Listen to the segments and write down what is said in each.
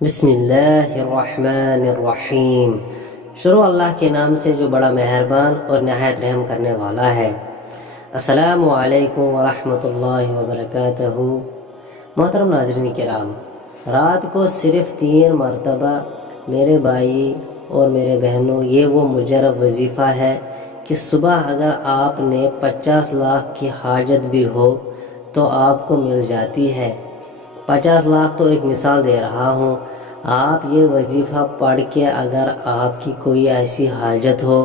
بسم اللہ الرحمن الرحیم۔ شروع اللہ کے نام سے جو بڑا مہربان اور نہایت رحم کرنے والا ہے۔ السلام علیکم ورحمۃ اللہ وبرکاتہ۔ محترم ناظرین کرام، رات کو صرف 3 مرتبہ میرے بھائی اور میرے بہنوں، یہ وہ مجرب وظیفہ ہے کہ صبح اگر آپ نے 50 لاکھ کی حاجت بھی ہو تو آپ کو مل جاتی ہے۔ 50 لاکھ تو ایک مثال دے رہا ہوں۔ آپ یہ وظیفہ پڑھ کے اگر آپ کی کوئی ایسی حاجت ہو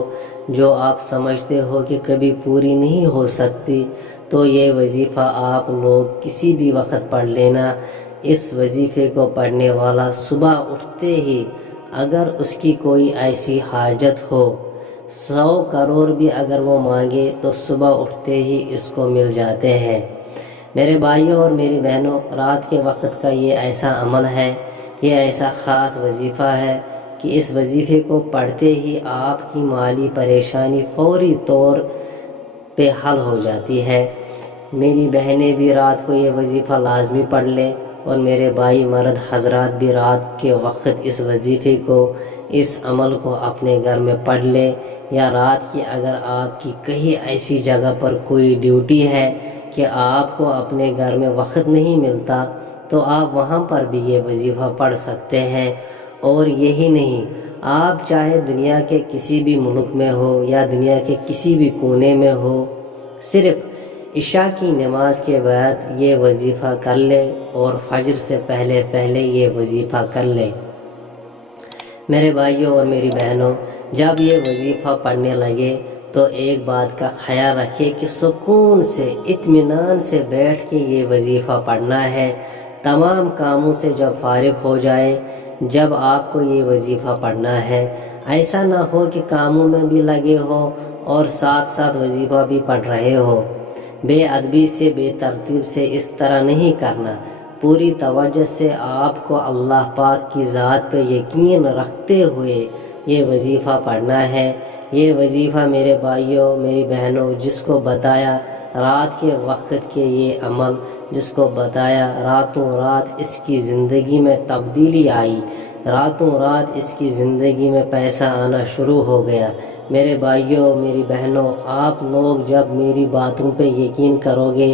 جو آپ سمجھتے ہو کہ کبھی پوری نہیں ہو سکتی، تو یہ وظیفہ آپ لوگ کسی بھی وقت پڑھ لینا۔ اس وظیفے کو پڑھنے والا صبح اٹھتے ہی اگر اس کی کوئی ایسی حاجت ہو، 100 کروڑ بھی اگر وہ مانگے تو صبح اٹھتے ہی اس کو مل جاتے ہیں۔ میرے بھائیوں اور میری بہنوں، رات کے وقت کا یہ ایسا عمل ہے، یہ ایسا خاص وظیفہ ہے کہ اس وظیفے کو پڑھتے ہی آپ کی مالی پریشانی فوری طور پہ حل ہو جاتی ہے۔ میری بہنیں بھی رات کو یہ وظیفہ لازمی پڑھ لیں، اور میرے بھائی مرد حضرات بھی رات کے وقت اس وظیفے کو، اس عمل کو اپنے گھر میں پڑھ لیں، یا رات کی اگر آپ کی کہیں ایسی جگہ پر کوئی ڈیوٹی ہے کہ آپ کو اپنے گھر میں وقت نہیں ملتا، تو آپ وہاں پر بھی یہ وظیفہ پڑھ سکتے ہیں۔ اور یہی نہیں، آپ چاہے دنیا کے کسی بھی ملک میں ہو یا دنیا کے کسی بھی کونے میں ہو، صرف عشاء کی نماز کے بعد یہ وظیفہ کر لیں اور فجر سے پہلے یہ وظیفہ کر لیں۔ میرے بھائیوں اور میری بہنوں، جب یہ وظیفہ پڑھنے لگے تو ایک بات کا خیال رکھے کہ سکون سے، اطمینان سے بیٹھ کے یہ وظیفہ پڑھنا ہے۔ تمام کاموں سے جب فارغ ہو جائے، جب آپ کو یہ وظیفہ پڑھنا ہے، ایسا نہ ہو کہ کاموں میں بھی لگے ہو اور ساتھ ساتھ وظیفہ بھی پڑھ رہے ہو۔ بے ادبی سے، بے ترتیب سے اس طرح نہیں کرنا۔ پوری توجہ سے آپ کو اللہ پاک کی ذات پہ یقین رکھتے ہوئے یہ وظیفہ پڑھنا ہے۔ یہ وظیفہ میرے بھائیوں، میری بہنوں، جس کو بتایا رات کے وقت کے یہ عمل، جس کو بتایا راتوں رات اس کی زندگی میں تبدیلی آئی، راتوں رات اس کی زندگی میں پیسہ آنا شروع ہو گیا۔ میرے بھائیوں، میری بہنوں، آپ لوگ جب میری باتوں پہ یقین کرو گے،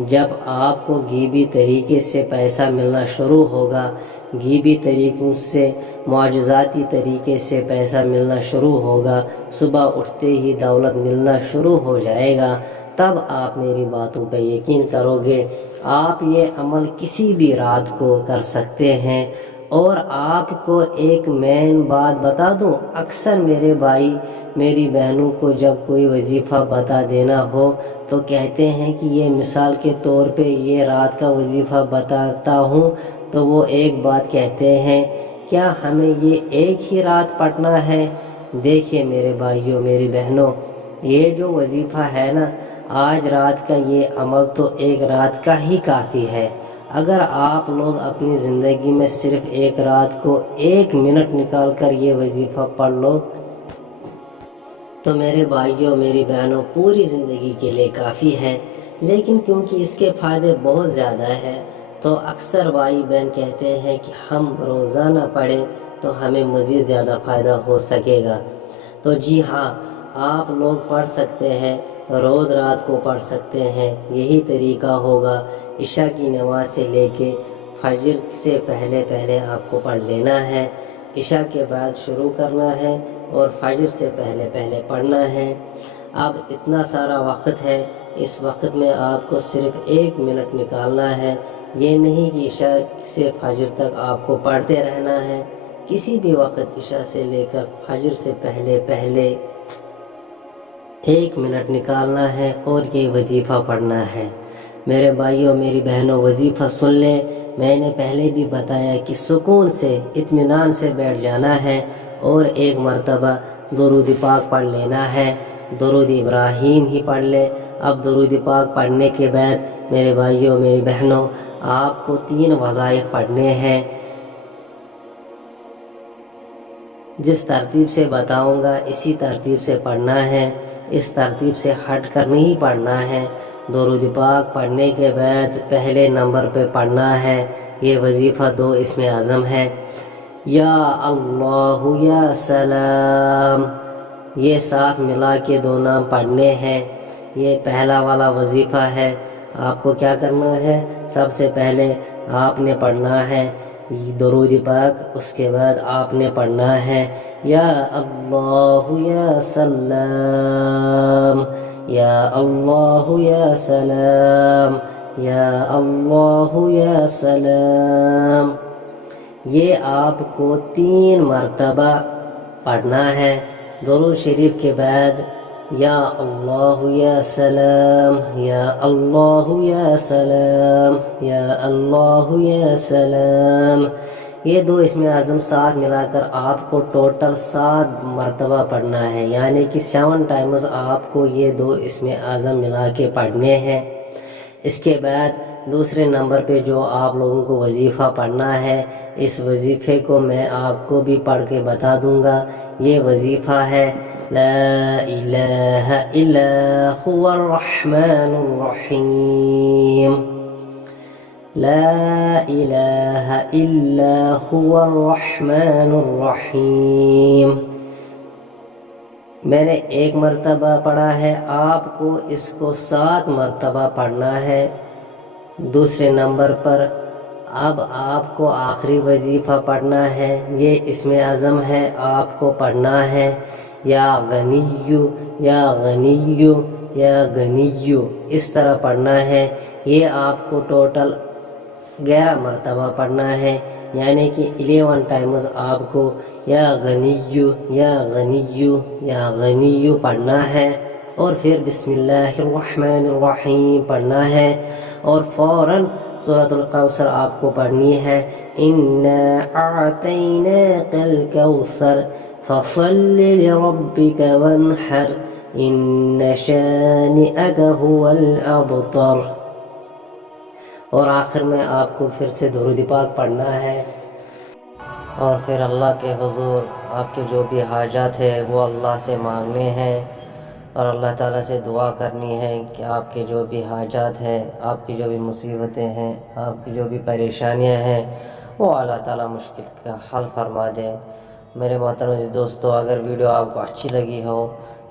جب آپ کو غیبی طریقے سے پیسہ ملنا شروع ہوگا، غیبی طریقوں سے، معجزاتی طریقے سے پیسہ ملنا شروع ہوگا، صبح اٹھتے ہی دولت ملنا شروع ہو جائے گا، تب آپ میری باتوں پہ یقین کرو گے۔ آپ یہ عمل کسی بھی رات کو کر سکتے ہیں۔ اور آپ کو ایک مین بات بتا دوں، اکثر میرے بھائی میری بہنوں کو جب کوئی وظیفہ بتا دینا ہو تو کہتے ہیں کہ یہ مثال کے طور پہ یہ رات کا وظیفہ بتاتا ہوں تو وہ ایک بات کہتے ہیں، کیا ہمیں یہ ایک ہی رات پڑھنا ہے؟ دیکھیے میرے بھائیوں، میری بہنوں، یہ جو وظیفہ ہے نا، آج رات کا یہ عمل تو ایک رات کا ہی کافی ہے۔ اگر آپ لوگ اپنی زندگی میں صرف ایک رات کو 1 منٹ نکال کر یہ وظیفہ پڑھ لو تو میرے بھائیوں، میری بہنوں، پوری زندگی کے لیے کافی ہے۔ لیکن کیونکہ اس کے فائدے بہت زیادہ ہیں تو اکثر بھائی بہن کہتے ہیں کہ ہم روزانہ پڑھیں تو ہمیں مزید زیادہ فائدہ ہو سکے گا۔ تو جی ہاں، آپ لوگ پڑھ سکتے ہیں، روز رات کو پڑھ سکتے ہیں۔ یہی طریقہ ہوگا، عشاء کی نماز سے لے کے فجر سے پہلے آپ کو پڑھ لینا ہے، عشاء کے بعد شروع کرنا ہے اور فجر سے پہلے پڑھنا ہے۔ اب اتنا سارا وقت ہے، اس وقت میں آپ کو صرف 1 منٹ نکالنا ہے۔ یہ نہیں کہ عشاء سے فجر تک آپ کو پڑھتے رہنا ہے، کسی بھی وقت عشاء سے لے کر فجر سے پہلے 1 منٹ نکالنا ہے اور یہ وظیفہ پڑھنا ہے۔ میرے بھائیوں، میری بہنوں، وظیفہ سن لیں۔ میں نے پہلے بھی بتایا کہ سکون سے، اطمینان سے بیٹھ جانا ہے اور 1 مرتبہ درود پاک پڑھ لینا ہے۔ درود ابراہیم ہی پڑھ لیں۔ اب درود پاک پڑھنے کے بعد میرے بھائیوں، میری بہنوں، آپ کو 3 وظائف پڑھنے ہیں۔ جس ترتیب سے بتاؤں گا اسی ترتیب سے پڑھنا ہے، اس ترتیب سے ہٹ کر نہیں پڑھنا ہے۔ درود پاک پڑھنے کے بعد پہلے نمبر پہ پڑھنا ہے یہ وظیفہ 2 اسم اعظم ہے۔ یا اللہ یا سلام، یہ ساتھ ملا کے 2 نام پڑھنے ہیں۔ یہ پہلا والا وظیفہ ہے۔ آپ کو کیا کرنا ہے؟ سب سے پہلے آپ نے پڑھنا ہے درود پاک، اس کے بعد آپ نے پڑھنا ہے یا اللہ یا سلام، یا اللہ یا سلام، یا اللہ یا سلام۔ یہ آپ کو 3 مرتبہ پڑھنا ہے۔ درود شریف کے بعد یا اللہ یا سلام، یا اللہ یا سلام، یا اللہ یا سلام، یہ 2 اسم اعظم ساتھ ملا کر آپ کو ٹوٹل 7 مرتبہ پڑھنا ہے، یعنی کہ 7 ٹائمز آپ کو یہ 2 اسم اعظم ملا کے پڑھنے ہیں۔ اس کے بعد دوسرے نمبر پہ جو آپ لوگوں کو وظیفہ پڑھنا ہے، اس وظیفے کو میں آپ کو بھی پڑھ کے بتا دوں گا۔ یہ وظیفہ ہے لا الہ الا هو الرحمن الرحیم، لا الہ الا هو الرحمن الرحیم۔ میں نے 1 مرتبہ پڑھا ہے، آپ کو اس کو 7 مرتبہ پڑھنا ہے دوسرے نمبر پر۔ اب آپ کو آخری وظیفہ پڑھنا ہے، یہ اسم اعظم ہے، آپ کو پڑھنا ہے یا غنیو، یا غنیو، یا غنیو، اس طرح پڑھنا ہے۔ یہ آپ کو ٹوٹل 11 مرتبہ پڑھنا ہے، یعنی کہ 11 ٹائمز آپ کو یا غنیو، یا غنیو، یا غنیو پڑھنا ہے، اور پھر بسم اللہ الرحمن الرحیم پڑھنا ہے، اور فوراً سورۃ الکوثر آپ کو پڑھنی ہے۔ اِنَّا أَعْطَيْنَاكَ الْكَوْثَرَ فَصَلِّ لِرَبِّكَ وَانْحَرْ إِنَّ شَانِئَكَ هُوَ الْأَبْتَرُ۔ اور آخر میں آپ کو پھر سے درود پاک پڑھنا ہے، اور پھر اللہ کے حضور آپ کے جو بھی حاجات ہے وہ اللہ سے مانگنے ہیں، اور اللہ تعالیٰ سے دعا کرنی ہے کہ آپ کے جو بھی حاجات ہیں، آپ کی جو بھی مصیبتیں ہیں، آپ کی جو بھی پریشانیاں ہیں، وہ اللہ تعالیٰ مشکل کا حل فرما دیں۔ میرے محترم دوستو، اگر ویڈیو آپ کو اچھی لگی ہو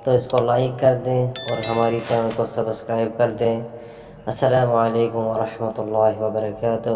تو اس کو لائک کر دیں اور ہماری چینل کو سبسکرائب کر دیں۔ السلام علیکم ورحمۃ اللہ وبرکاتہ۔